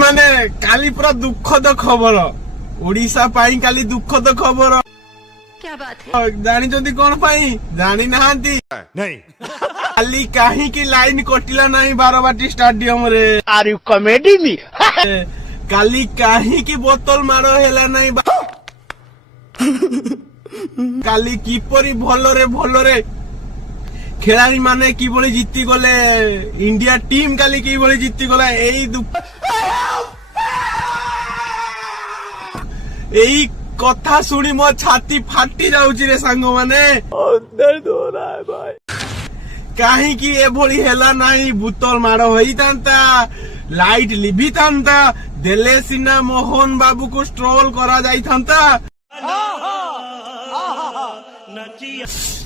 माने काली पूरा दुखद खबर ओडिशा पाई काली दुखद खबर। क्या बात है? जानी जदी कौन पाई जानी नहांती नहीं काली कहीं की लाइन कटिला नहीं बारबाटी स्टेडियम रे। Are you comedy me? काली कहीं की बोतल मारो हेला नहीं काली किपरी भलरे खेलाड़ी माने कि भली जीती गले इंडिया टीम काली कि भली जीती गला एई एई कथा सुनी मो छाती फाटी जाउची रे सांग माने दर्द हो रहा है भाई। कहीं की ए भली हेला नहीं बोतल मारो होई तांता लाइट लिभी तांता देले सिना मोहन बाबू को स्ट्रोल करा जाई तांता।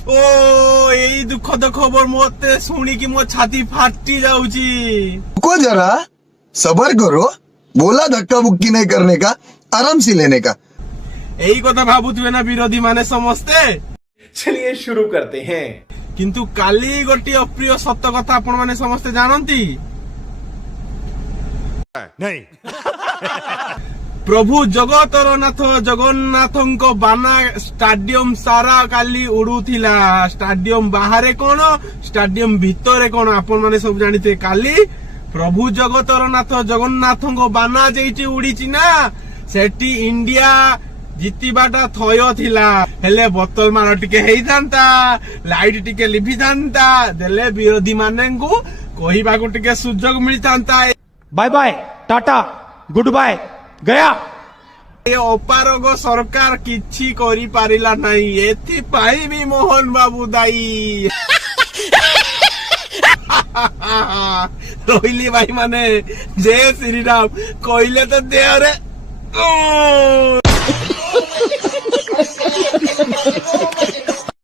ओ यही दुखद खबर मते सुनी कि मो छाती फाटी जाउची। रुको जरा सबर करो बोला धक्का बुक्की नहीं करने का आराम से लेने का। यही कथा भाबुथिबे ना विरोधी माने समस्ते। चलिए शुरू करते हैं। किंतु काली गोटी अप्रिय सत्य कथा आपण माने समस्ते जानंती। नहीं प्रभु जगतर नाथ जगन्नाथ बाना स्टाडियम सारा काली उड़ुथिला। स्टाडियम बाहर कौन स्टाडियम भितर कौन आपण माने सब जानिते। काली प्रभु जगतर नाथ जगन्नाथ बाना जेठी उड़ीची ना सेठी इंडिया जितिबाटा थय थिला हेले बोतल मार टिके हेई थांता लाइट टिके लिभि थांता देले विरोधी माने को कहिबा को टिके सुजोग मिल थांता। Bye bye tata goodbye गया। ये अपारग सरकार किछि करि पारिला नहीं एथि पाई भी मोहन बाबू दाई। रोहिली भाई माने जय श्री राम कहले तो देहरे